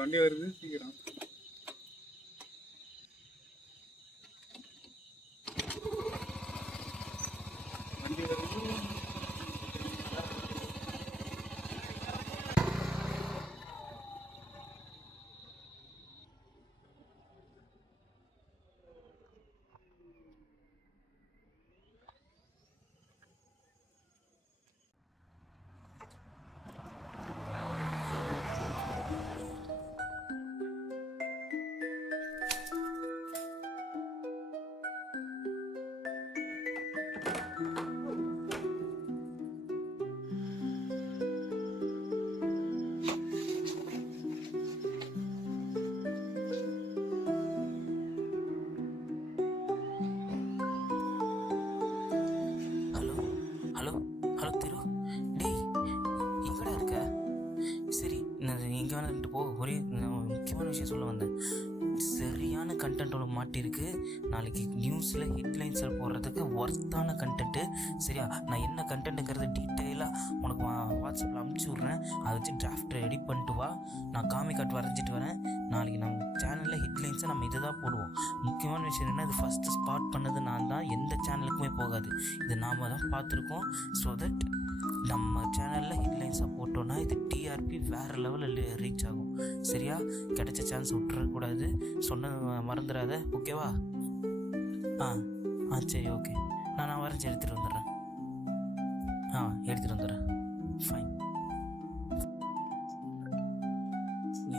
வண்டி வருது சீக்கிரம். வண்டி வருது. இங்கே வந்துட்டு போ. ஒரே முக்கியமான விஷயம் சொல்ல வந்தேன். சரியான கண்டென்ட் ஒன்று மாட்டிருக்கு. நாளைக்கு நியூஸில் ஹெட்லைன்ஸில் போடுறதுக்கு ஒர்த்தான கண்டென்ட்டு. சரியா? நான் என்ன கண்டென்ட்டுங்கிறது டீட்டெயிலாக உனக்கு வாட்ஸ்அப்பில் அனுப்பிச்சி விட்றேன். அதை வச்சு டிராஃப்ட் ரெடி பண்ணிட்டு வா. நான் காமிக்காட் வரைஞ்சிட்டு வரேன். நாளைக்கு நம்ம சேனலில் ஹெட்லைன்ஸை நம்ம இதை தான் போடுவோம். முக்கியமான விஷயம் என்ன, இது ஃபஸ்ட்டு ஸ்பாட் பண்ணது நான் தான். எந்த சேனலுக்குமே போகாது. இது நாம் தான் பார்த்துருக்கோம். ஸோ தட் நம்ம சேனலில் ஹெட்லைன்ஸாக போட்டோன்னா இது டிஆர்பி வேறு லெவலில் ரீச் ஆகும். சரியா? கிடைச்ச சான்ஸ் விட்டுறக்கூடாது. சொன்னது மறந்துடாத. ஓகேவா? சரி, ஓகே. நான் வரைஞ்சி எடுத்துகிட்டு வந்துடுறேன். எடுத்துகிட்டு வந்துடுறேன். ஃபைன்.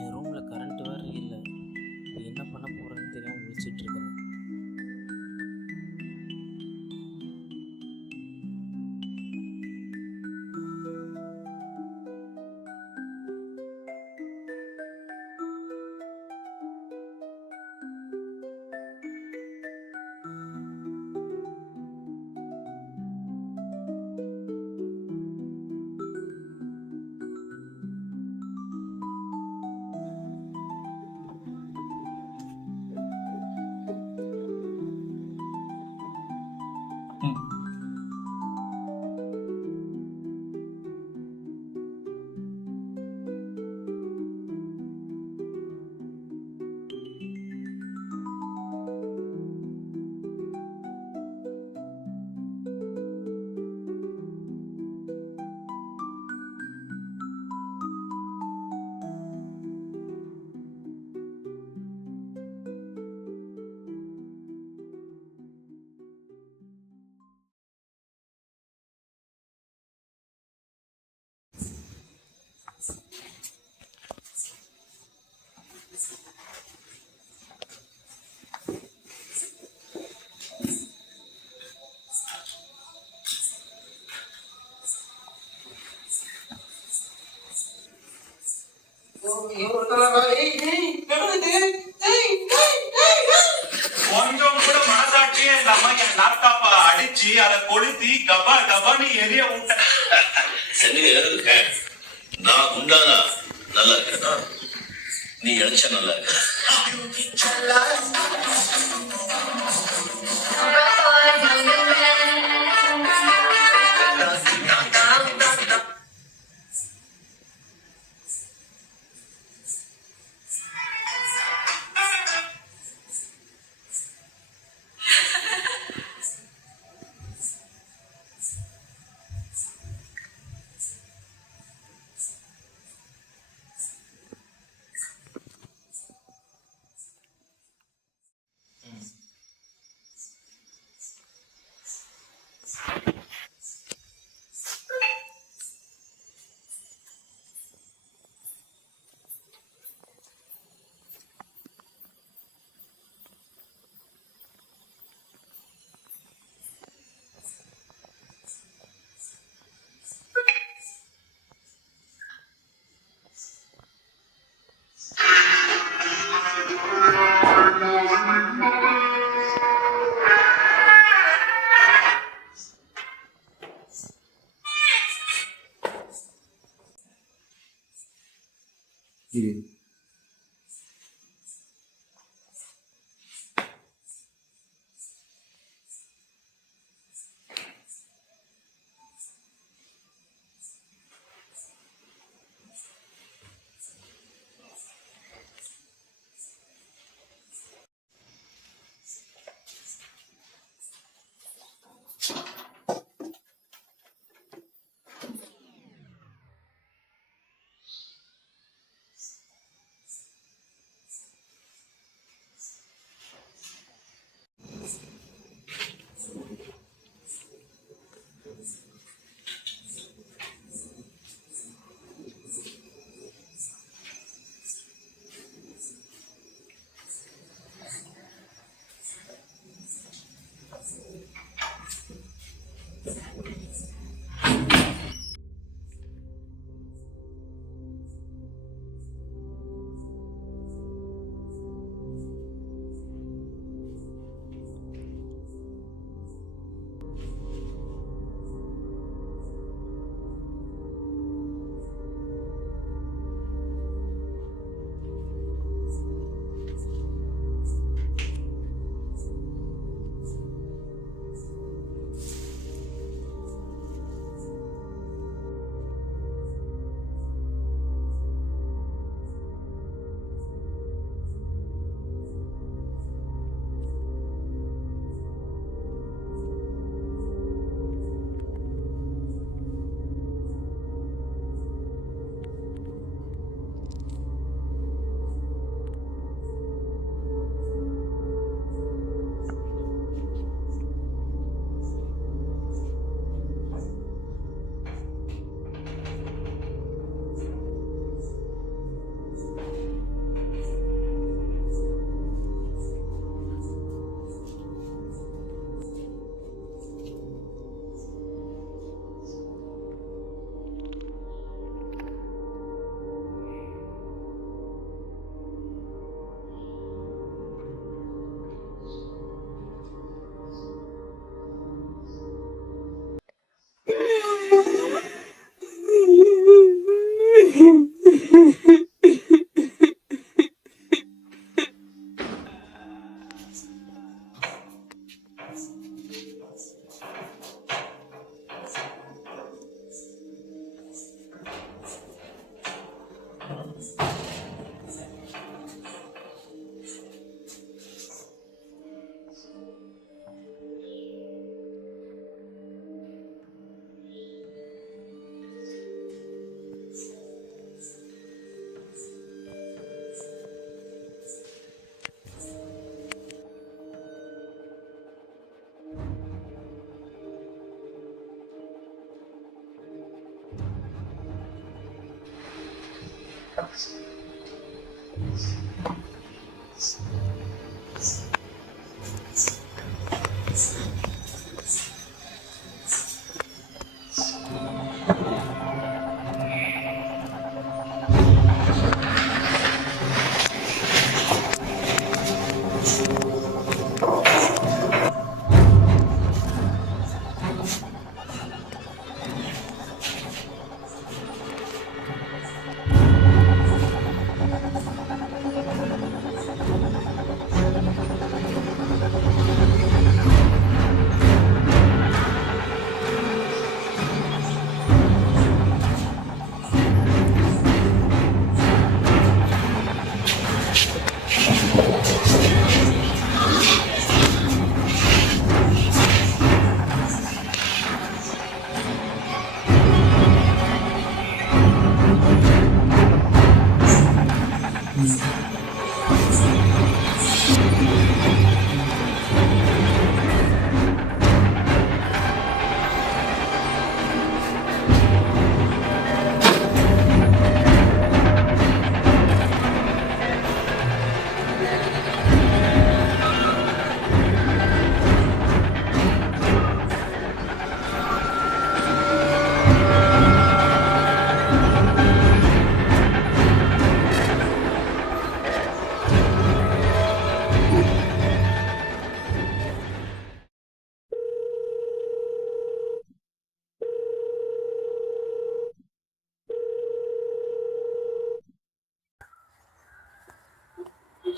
என் ரூமில் கரண்ட்டு வேறு இல்லை. என்ன பண்ண போகிறேன்னு தெரியாமல் முடிச்சிட்ருக்கேன். கொஞ்சம் கூட மனசாட்சியே இல்லாம என் லேப்டாப்ப அடிச்சு அதை கொளுத்தி கபா கபான்னு எரிய விட்ட. நான் உண்டானா நல்லா இருக்கேனா? நீ நினைச்சா நல்லா இருக்க.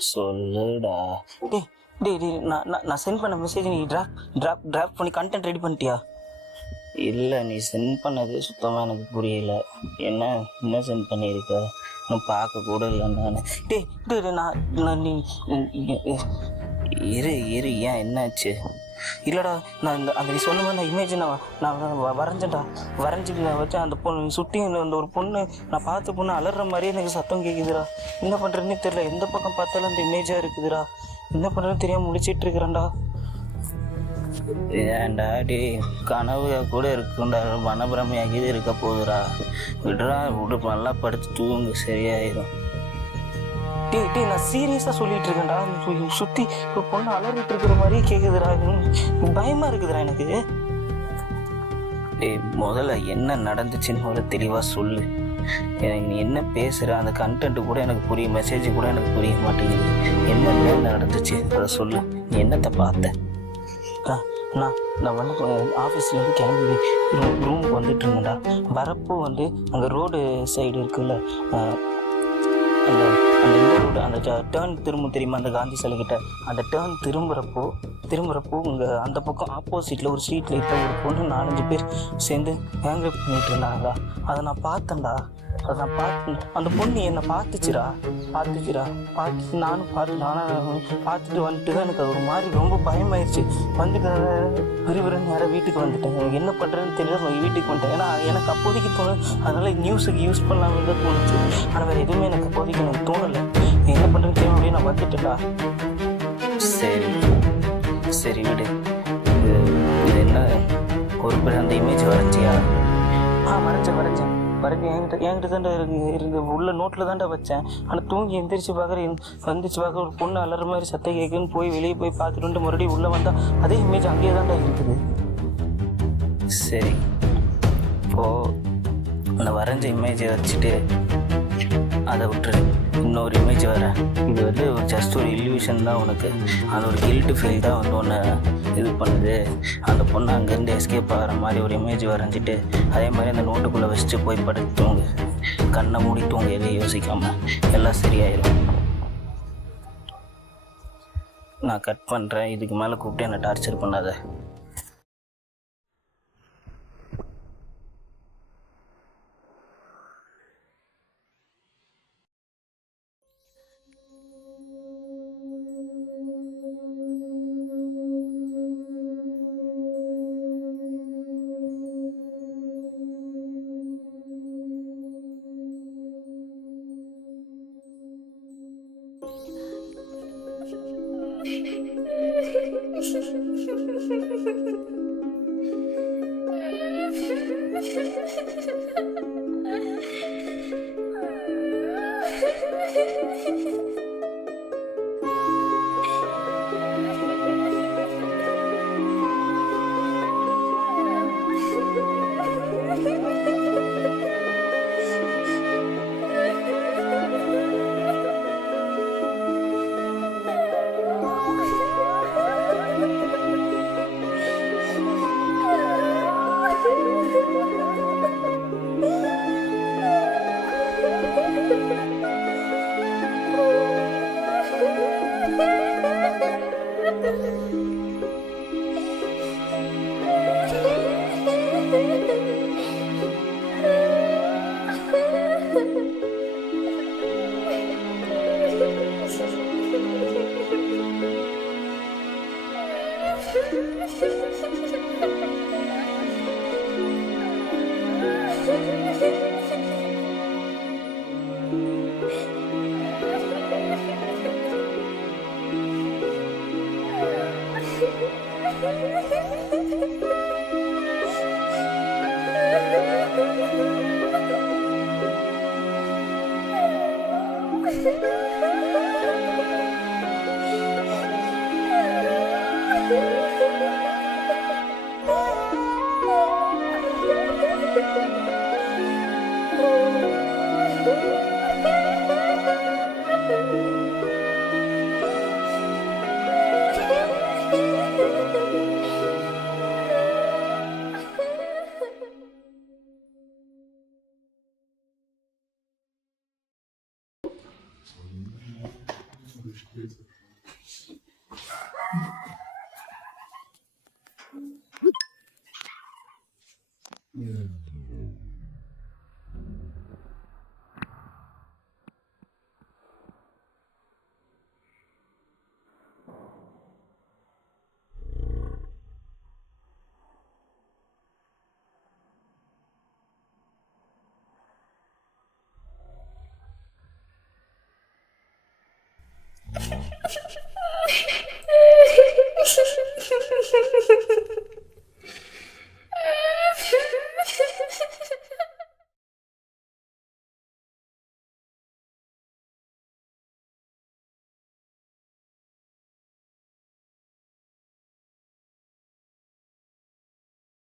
சொல்லுடா. டேய் டேய் டேய் நான் சென்ட் பண்ண மெசேஜ் நீ ட்ராப் பண்ணி கண்டென்ட் ரெடி பண்ணிட்டியா? இல்லை, நீ சென்ட் பண்ணது சுத்தமாக எனக்கு புரியல. என்ன சென்ட் பண்ணியிருக்க? நான் பார்க்க கூட இல்லை நான். டேய் டேய் நான் நீ இரு ஏன் என்னாச்சு? இல்லைடா, நான் அந்த நீ சொன்ன மாதிரி நான் இமேஜ் நான் வரைஞ்சேன்டா. வரைஞ்சி நான் வச்சேன். அந்த பொண்ணு சுற்றி அந்த ஒரு பொண்ணு நான் பார்த்த பொண்ணு அலற மாதிரியே எனக்கு சத்தம் கேட்குதுடா. என்ன பண்ணுறதுன்னே தெரியல. எந்த பக்கம் பார்த்தாலும் அந்த இமேஜாக இருக்குதுடா. என்ன பண்ணுறதுன்னு தெரியாமல் முழிச்சிட்டு இருக்கிறேன்டா. ஏன்டா டே, கனவு கூட இருக்குண்டா, மனப்பிரமையாகி இருக்க போகுதுடா. விடு நல்லா படுத்து தூங்கு, சரியாயிடும். டே நான் சீரியஸாக சொல்லிட்டு இருக்கேன்டா. சுற்றி இப்போ பொண்ணு அலறிட்டு இருக்கிற மாதிரியே கேட்குதுடா. பயமாக இருக்குதுடா எனக்கு. டேய் முதல்ல என்ன நடந்துச்சுன்னு முதல்ல தெளிவாக சொல்லு. எனக்கு நீ என்ன பேசுகிற, அந்த கண்டென்ட்டு கூட எனக்கு புரியும், மெசேஜ் கூட எனக்கு புரிய மாட்டேங்குது. என்ன நடந்துச்சு அதை சொல்லு. நீ என்னத்தை பார்த்த? நான் வந்து ஆஃபீஸ்லேருந்து கிளம்பி ரூமுக்கு வந்துட்டு இருந்தேன்டா. வரப்போ வந்து அங்கே ரோடு சைடு இருக்குல்ல, அந்த இந்த ரோடு, அந்த டேர்ன் திரும்ப தெரியுமா, அந்த காந்தி சிலை கிட்ட அந்த டேர்ன் திரும்புகிறப்போ இங்கே அந்த பக்கம் ஆப்போசிட்டில் ஒரு ஸ்ட்ரீட் லைட்டில் ஒரு பொண்ணு 4-5 பேர் சேர்ந்து ஹேங் அப் பண்ணிட்டு இருந்தாங்கடா. அதை நான் பார்த்தேன்டா. அந்த பொண்ணு என்னை பார்த்துச்சுடா. நானும் பார்த்துட்டு வந்துட்டு தான் எனக்கு அது ஒரு மாதிரி ரொம்ப பயமாயிடுச்சு. வந்துட்டு விறுவிறுன்னு நேரம் வீட்டுக்கு வந்துட்டேன். எனக்கு என்ன பண்ணுறதுன்னு தெரியல, வீட்டுக்கு வந்துட்டேன். ஏன்னா எனக்கு அப்போதைக்கு தோணும், அதனால நியூஸுக்கு யூஸ் பண்ணலாம்னு தான் தோணுச்சு. ஆனால் வேறு எதுவுமே எனக்கு அப்போதைக்கு எனக்கு தோணலை. என்ன பண்ணுறதுன்னு தெரியும் அப்படியே நான் வந்துட்டேன்டா. சரி விடு. இது என்ன ஒரு பேர் அந்த இமேஜ் வரைஞ்சியா? வரைஞ்சேன் என்கிட்ட தாண்டா இருந்து உள்ள நோட்டில் தாண்டா வச்சேன். ஆனால் தூங்கி எந்திரிச்சு பார்க்க ஒரு பொண்ணு அலற மாதிரி சத்தம் கேட்குன்னு போய் வெளியே போய் பார்த்துட்டு வந்து மறுபடியும் உள்ளே வந்தால் அதே இமேஜ் அங்கேயே தாண்டா இருக்குது. சரி, இப்போது நான் வரைஞ்ச இமேஜை வச்சுட்டு அதை விட்டுரு. இன்னொரு இமேஜ் வர, இது வந்து ஜஸ்ட் ஒரு இல்யூஷன் தான் உனக்கு. அந்த ஒரு கில்ட்டு ஃபீல் தான் வந்து ஒன்று இது பண்ணுது. அந்த பொண்ணு அங்கேருந்து எஸ்கேப் ஆகிற மாதிரி ஒரு இமேஜ் வரைஞ்சிட்டு அதே மாதிரி அந்த நோட்டுக்குள்ளே வச்சுட்டு போய் படுத்து தூங்கு. கண்ணை மூடி தூங்கு, எதையும் யோசிக்காமல். எல்லாம் சரியாயிடும். நான் கட் பண்ணுறேன். இதுக்கு மேலே கூப்பிட்டு என்னை டார்ச்சர் பண்ணாத.